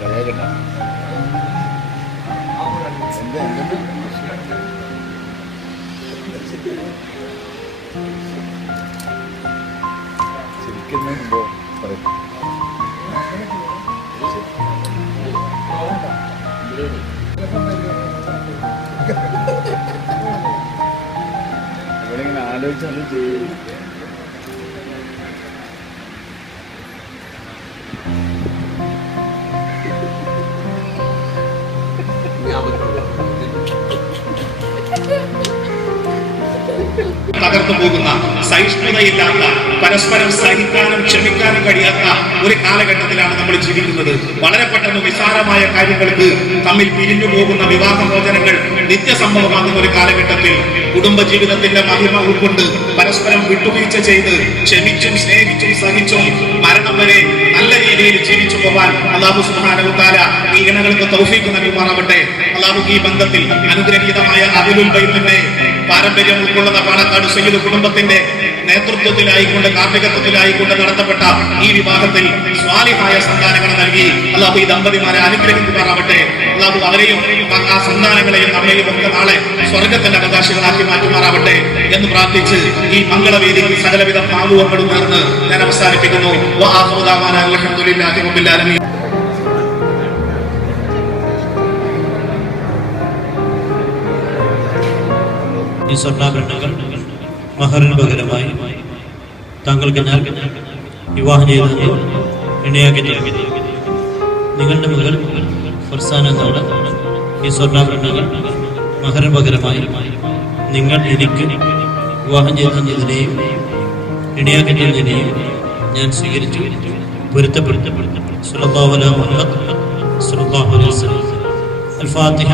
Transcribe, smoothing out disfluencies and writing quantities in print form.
കളയാക്കണ്ട ശരിക്കും പറയും ഇവിടെ ഇങ്ങനെ ആലോചിച്ചാലും ചെയ്യും. തകർന്നു പോകുന്ന, സഹിഷ്ണുതയില്ലാത്ത, പരസ്പരം സഹിക്കാനും ക്ഷമിക്കാനും കഴിയാത്ത ഒരു കാലഘട്ടത്തിലാണ് നമ്മൾ ജീവിക്കുന്നത്. വളരെ പെട്ടെന്ന് നിസ്സാരമായ കാര്യങ്ങൾക്ക് തമ്മിൽ പിരിഞ്ഞു പോകുന്ന വിവാഹമോചനങ്ങൾ നിത്യസംഭവമാകുന്ന ഒരു കാലഘട്ടത്തിൽ കുടുംബജീവിതത്തിന്റെ മഹിമ ഉൾക്കൊണ്ട് പരസ്പരം വിട്ടുവീഴ്ച ചെയ്ത് ക്ഷമിച്ചും സ്നേഹിച്ചും സഹിച്ചും മരണം വരെ നല്ല രീതിയിൽ ജീവിച്ചു പോകാൻ അല്ലാഹു സുബ്ഹാനഹു വ തആല ഈ ഇണകൾക്ക് തൗഫീഖ് നൽകുമാറാവട്ടെ. അല്ലാഹു ഈ ബന്ധത്തിൽ അനുഗ്രഹീതമായ അഹ്ലുൽ ബൈത്തിന്റെ പാരമ്പര്യം ഉൾക്കൊള്ളുന്ന പാണക്കാട് സയ്യിദ് കുടുംബത്തിന്റെ നേതൃത്വത്തിലായിക്കൊണ്ട് കാർമ്മികത്വത്തിലായിക്കൊണ്ട് നടത്തപ്പെട്ട ഈ വിവാഹത്തിൽ സ്വാലിഹായ സന്താനങ്ങളെ നൽകി അല്ലാഹു ഈ ദമ്പതിമാരെ അനുഗ്രഹിക്കുമാറാവട്ടെ. അല്ലാഹു അവരെയും ആ സന്താനങ്ങളെയും നമ്മയും ഒക്കെ നാളെ സ്വർഗത്തിന്റെ അവകാശികളാക്കി മാറ്റുമാറാവട്ടെ എന്ന് പ്രാർത്ഥിച്ച് ഈ മംഗളവേദിക്ക് സകലവിധ ഭാവുകങ്ങളും നേർന്ന് ഞാൻ അവസാനിപ്പിക്കുന്നു. അൽഹംദുലില്ലാഹി റബ്ബിൽ ആലമീൻ. ഈ സ്വർണ്ണാഭരണങ്ങൾ മഹറിന് പകരമായി താങ്കൾക്ക് ഞാൻ വിവാഹം ചെയ്ത് ഇണയാക്കി നൽകി. നിങ്ങളുടെ മകൾ ഫർസാന എന്നാണ് ഈ സ്വർണ്ണാഭരണങ്ങൾ മഹറിന് പകരമായി നിങ്ങൾ എനിക്ക് വിവാഹം ചെയ്ത് തന്നതിനെയും ഇണയാക്കി തന്നതിനെയും ഞാൻ സ്വീകരിച്ചു പൊരുത്തപ്പെടുത്തപ്പെടുന്നു. സല്ലല്ലാഹു അലൈഹി വസല്ലം. അൽ ഫാത്തിഹ.